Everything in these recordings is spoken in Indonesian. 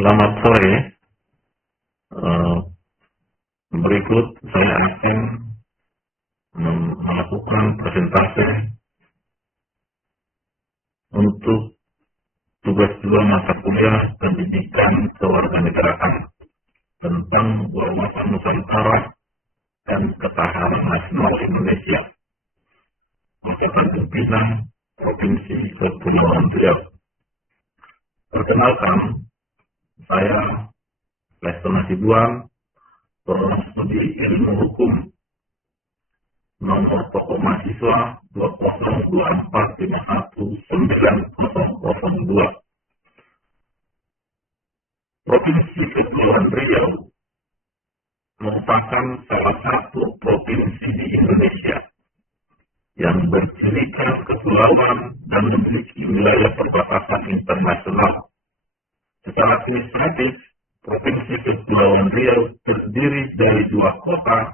Selamat sore. Eh, Berikut saya akan melakukan presentasi untuk tugas 2 mata kuliah pendidikan kewarganegaraan tentang wawasan Nusantara dan ketahanan nasional Indonesia. Angkatan Pimpinan Provinsi Kepulauan Riau. Perkenalkan, saya Lester Nasibuan, Program Studi Ilmu Hukum, nomor pokok mahasiswa 20245190002. Provinsi Kepulauan Riau merupakan salah satu provinsi di Indonesia yang bercirikan kepulauan dan memiliki wilayah perbatasan internasional. Secara administratif, Provinsi Kepulauan Riau terdiri dari 2 kota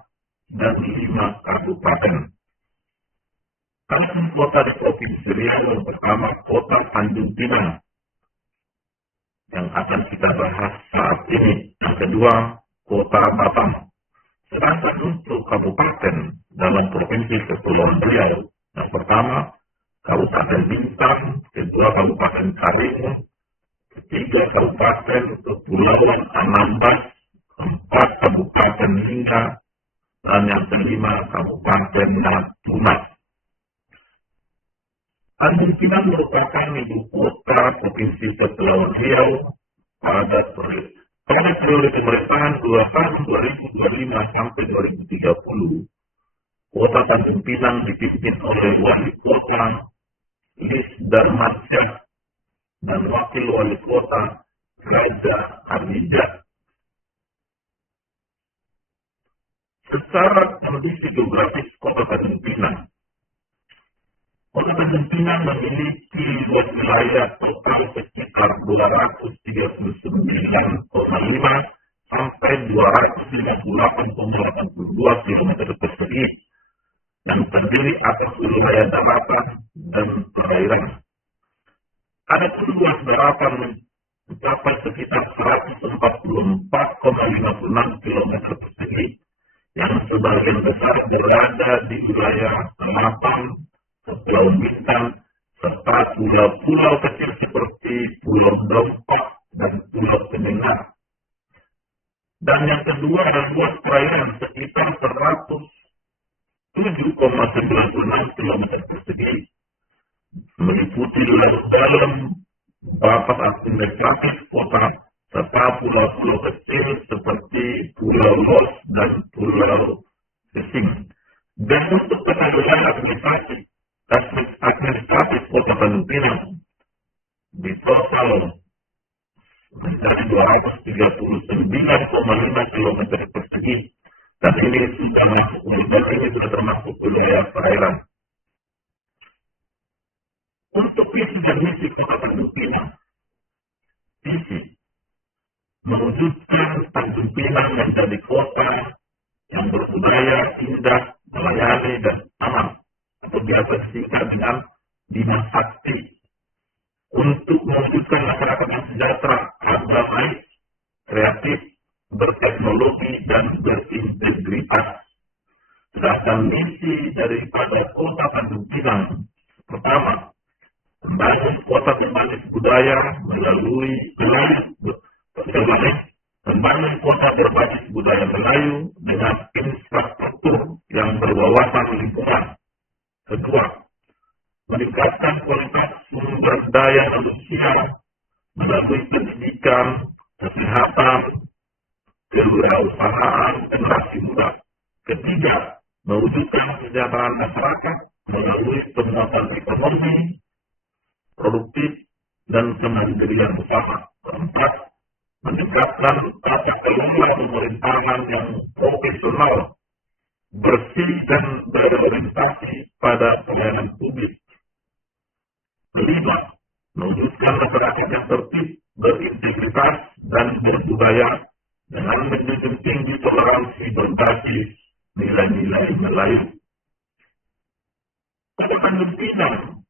dan 5 kabupaten. Kawasan kota di Provinsi Riau yang pertama Kota Tanjung Pinang yang akan kita bahas saat ini. Yang kedua Kota Batam. Sedangkan untuk kabupaten dalam Provinsi Kepulauan Riau, yang pertama Kabupaten Bintan, kedua Kabupaten Karimun, ketiga Kabupaten Kepulauan Anambas, 4 Kabupaten Lingga, dan yang kelima Kabupaten Natuna. Tanjung Pinang merupakan ibu kota Provinsi Kepulauan Riau pada periode pemerintahan tahun 2025 sampai 2030. Kota Tanjung Pinang dipimpin oleh Wali Kota Lis Darmansyah dan Wakil Wali Kota Raja Armida. Secara kondisi geografis Kota Tanjung Pinang, Kota Tanjung Pinang memiliki luas wilayah total sekitar 239,5 sampai 258,82 km persegi yang terdiri atas wilayah daratan dan perairan. Adapun luas daratan mencapai sekitar 144,56 km persegi yang sebagian besar berada di wilayah selatan Pulau Bintan serta pulau-pulau kecil seperti Pulau Dompak dan Pulau Penyengat. Dan yang kedua adalah luas perairan sekitar 107,96 km persegi, meliputi laut dalam, batas administratif kota, serta pulau-pulau kecil seperti Pulau Los dan Pulau Sesing. Dan untuk ketahanan administratif Kota Tanjung Pinang di total menjadi 239,5 km persegi, dan ini sudah termasuk wilayah perairan. Untuk visi dan misi Kota Tanjung Pinang, visi mewujudkan Tanjung Pinang menjadi kota yang berbudaya, indah, melayani, dan aman, atau biasa disingkat dengan Bina Sakti, untuk mewujudkan masyarakat yang sejahtera, damai, kreatif, berteknologi, dan berintegritas. Sedangkan misi daripada Kota Tanjung Pinang, pertama, membangun kota berbasis budaya melalui membangun kota berbasis budaya Melayu dengan infrastruktur yang berwawasan lingkungan. Kedua, meningkatkan kualitas sumber daya manusia melalui pendidikan, kesehatan, kewirausahaan generasi muda. Ketiga, mewujudkan kesejahteraan masyarakat melalui penguatan ekonomi, produktif, dan kemandirian usaha. Keempat, meningkatkan tata kelola pemerintahan yang profesional, bersih, dan berorientasi pada pelayanan publik. Kelima, mewujudkan masyarakat yang tertib, berintegritas, dan berbudaya dengan menjunjung tinggi toleransi berbasis nilai-nilai Melayu. Kota Tanjung Pinang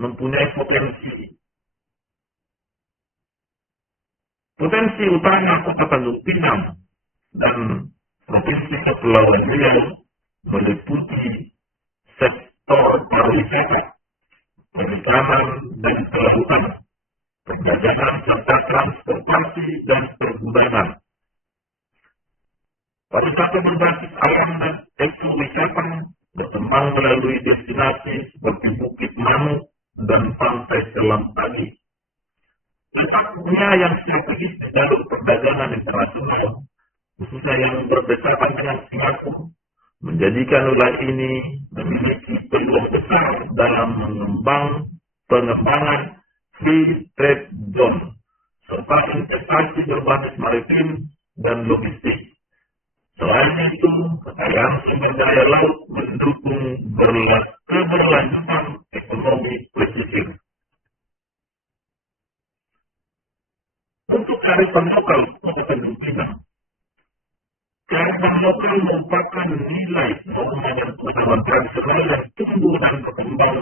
mempunyai potensi Potensi utama Kota Tanjung Pinang dan Provinsi Kepulauan Riau meliputi sektor pariwisata, perikanan dan kelautan, perdagangan serta transportasi dan pergudangan. Pariwisata berbasis alam dan ekowisata berkembang melalui destinasi seperti Bukit Manuk dan Pantai Selam Tagi. Letaknya yang strategis di jalur perdagangan internasional, khususnya yang berdekatan dengan Singapura, menjadikan wilayah ini memiliki peluang besar dalam pengembangan free trade zone serta investasi berbasis maritim dan logistik. Selain itu, kekayaan sumber daya laut mendukung keberlanjutan ekonomi pesisir. Untuk kearifan lokal Kota Tanjung Pinang, kearifan lokal merupakan nilai norma dan pengetahuan tradisional yang tumbuh dan berkembang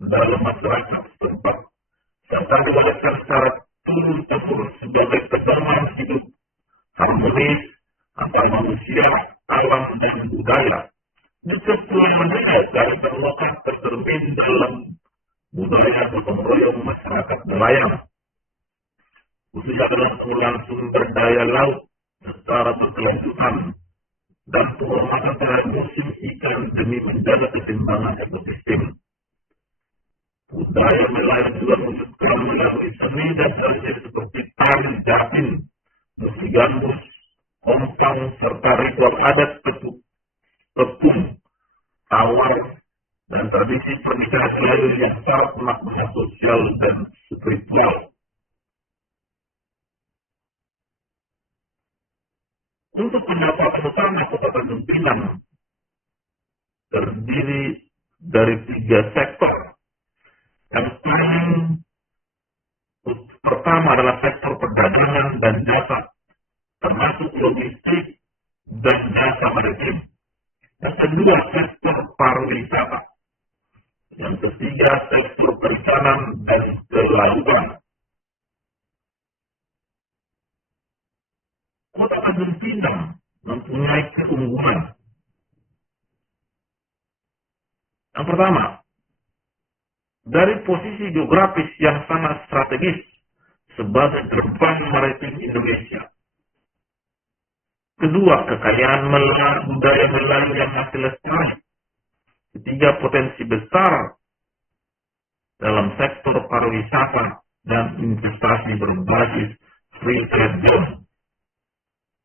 dalam masyarakat setempat, serta diwariskan secara turun-temurun sebagai pedoman hidup harmonis antara manusia, alam, dan budaya. Di Kepulauan Riau, kearifan lokal tercermin dalam budaya gotong royong masyarakat nelayan, khususnya dalam penggunaan sumber daya laut secara berkelanjutan dan penghormatan terhadap musim ikan demi menjaga keseimbangan ekosistem. Budaya nelayan juga mewujudkan melalui seni dan tradisi seperti tari jatin, musik gambus, kompang, serta ritual adat tepung, tawar, dan tradisi pernikahan Melayu yang syarat makna sosial dan spiritual. Untuk pendapatan utama Kota Tanjung Pinang terdiri dari 3 sektor. Yang paling pertama adalah sektor perdagangan dan jasa, termasuk logistik dan jasa maritim. Yang kedua, sektor pariwisata. Yang ketiga, sektor perikanan dan kelautan. Kota Tanjung Pinang mempunyai keunggulan. Yang pertama, dari posisi geografis yang sangat strategis sebagai gerbang maritim Indonesia. Kedua, kekayaan budaya Melayu yang masih lestari. Ketiga, potensi besar dalam sektor pariwisata dan investasi berbasis free trade zone.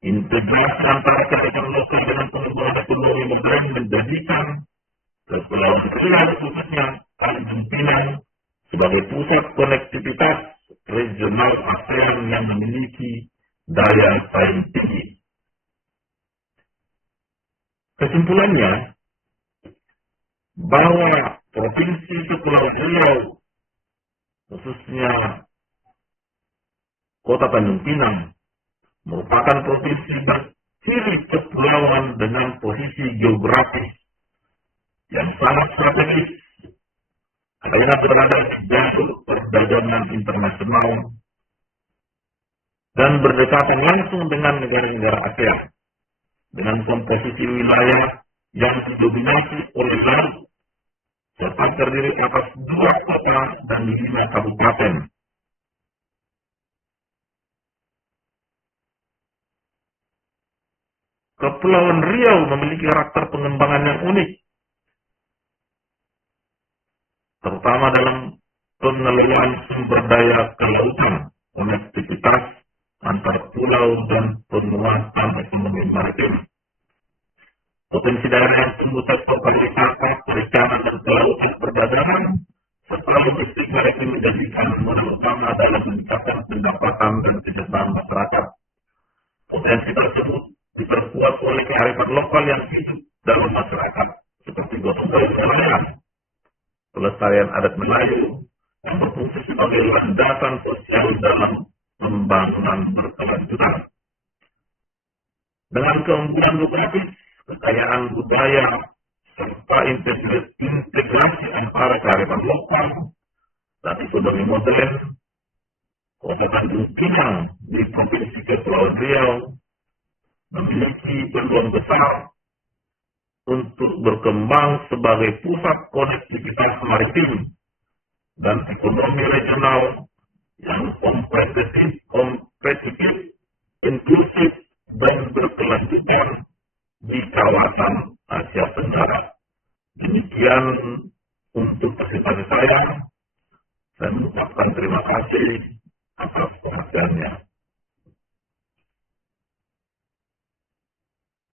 Integrasi antara kearifan lokal dengan pengembangan ekonomi modern menjadikan Kepulauan Riau khususnya Tanjung Pinang sebagai pusat konektivitas regional ASEAN yang memiliki daya saing tinggi. Kesimpulannya, bahwa Provinsi Kepulauan Riau, khususnya Kota Tanjung Pinang, merupakan provinsi berciri kepulauan dengan posisi geografis yang sangat strategis, karena berada di jalur perdagangan internasional dan berdekatan langsung dengan negara-negara ASEAN, dengan komposisi wilayah yang didominasi oleh laut, serta terdiri atas 2 kota dan 5 kabupaten. Kepulauan Riau memiliki karakter pengembangan yang unik, terutama dalam pengelolaan sumber daya kelautan, konektivitas antar pulau, dan penguatan ekonomi maritim. Potensi daerah yang tumbuh sektor pariwisata, perikanan, dan kelautan perdagangan, serta logistik maritim menjadikan modal utama dalam meningkatkan pendapatan dan kesejahteraan masyarakat. Potensi tersebut diperkuat oleh kearifan lokal yang hidup dalam masyarakat, seperti gotong royong nelayan, pelestarian adat Melayu, yang berfungsi sebagai landasan sosial dalam pembangunan berkelanjutan. Dengan keunggulan geografis, kekayaan budaya, serta integrasi antara kearifan lokal dan ekonomi modern, Kota Tanjung Pinang di Provinsi Kepulauan Riau memiliki peluang besar untuk berkembang sebagai pusat konektivitas maritim dan ekonomi regional yang kompetitif, inklusif, dan berkelanjutan di kawasan Asia Tenggara. Demikian untuk presentasi saya. Saya mengucapkan terima kasih atas perhatiannya.